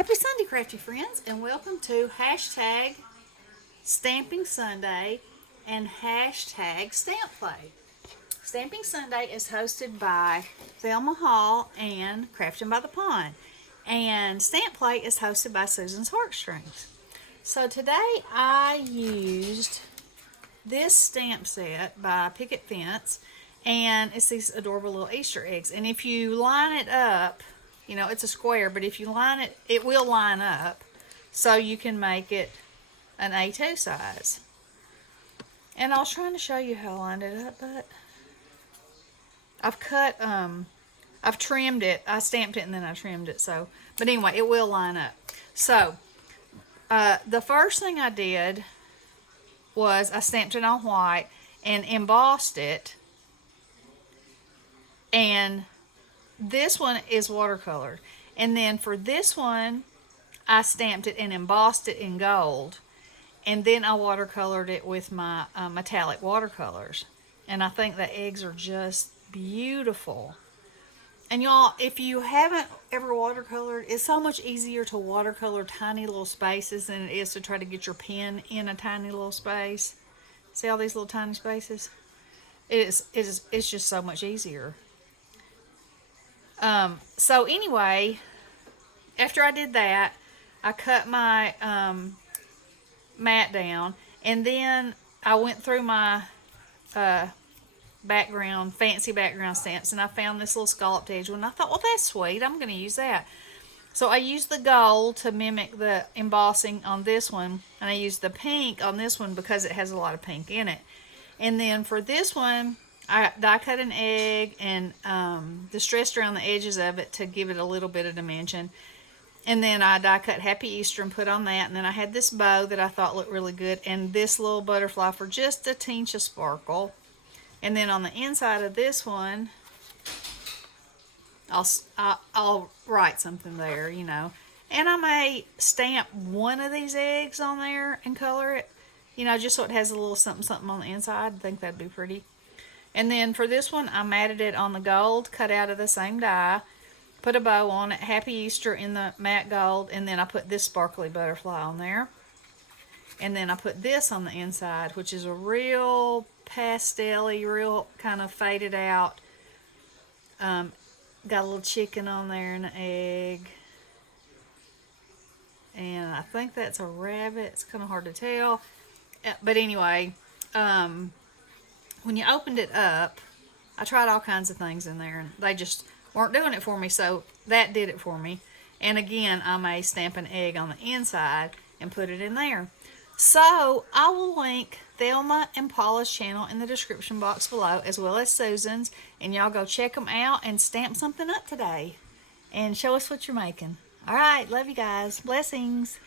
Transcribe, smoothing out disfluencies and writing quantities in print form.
Happy Sunday, crafty friends, and welcome to hashtag Stamping Sunday and hashtag Stamp Play. Stamping Sunday is hosted by Thelma Hall and Crafting by the Pond, and Stamp Play is hosted by Susan's Heartstrings. So today I used this stamp set by Picket Fence, and it's these adorable little Easter eggs. And if you line it up, you know, it's a square, but if you line it, it will line up so you can make it an A2 size. And I was trying to show you how I lined it up, but I've trimmed it. I stamped it and then I trimmed it. So, but anyway, it will line up. So, the first thing I did was I stamped it on white and embossed it. And this one is watercolored. And then for this one, I stamped it and embossed it in gold. And then I watercolored it with my metallic watercolors. And I think the eggs are just beautiful. And y'all, if you haven't ever watercolored, it's so much easier to watercolor tiny little spaces than it is to try to get your pen in a tiny little space. See all these little tiny spaces? It's just so much easier. So anyway, after I did that, I cut my mat down, and then I went through my fancy background stamps, and I found this little scalloped edge one. And I thought, well, that's sweet. I'm going to use that. So I used the gold to mimic the embossing on this one, and I used the pink on this one because it has a lot of pink in it. And then for this one, I die cut an egg and distressed around the edges of it to give it a little bit of dimension. And then I die cut Happy Easter and put on that. And then I had this bow that I thought looked really good, and this little butterfly for just a tinge of sparkle. And then on the inside of this one, I'll write something there, you know. And I may stamp one of these eggs on there and color it, you know, just so it has a little something something on the inside. I think that'd be pretty. And then for this one, I matted it on the gold cut out of the same die, put a bow on it, Happy Easter in the matte gold, and then I put this sparkly butterfly on there. And then I put this on the inside, which is a real pastel-y, real kind of faded out. Got a little chicken on there and an egg. And I think that's a rabbit. It's kind of hard to tell. But anyway, when you opened it up, I tried all kinds of things in there, and they just weren't doing it for me, so that did it for me. And again, I may stamp an egg on the inside and put it in there. So I will link Thelma and Paula's channel in the description box below, as well as Susan's, and y'all go check them out and stamp something up today and show us what you're making. All right, love you guys. Blessings.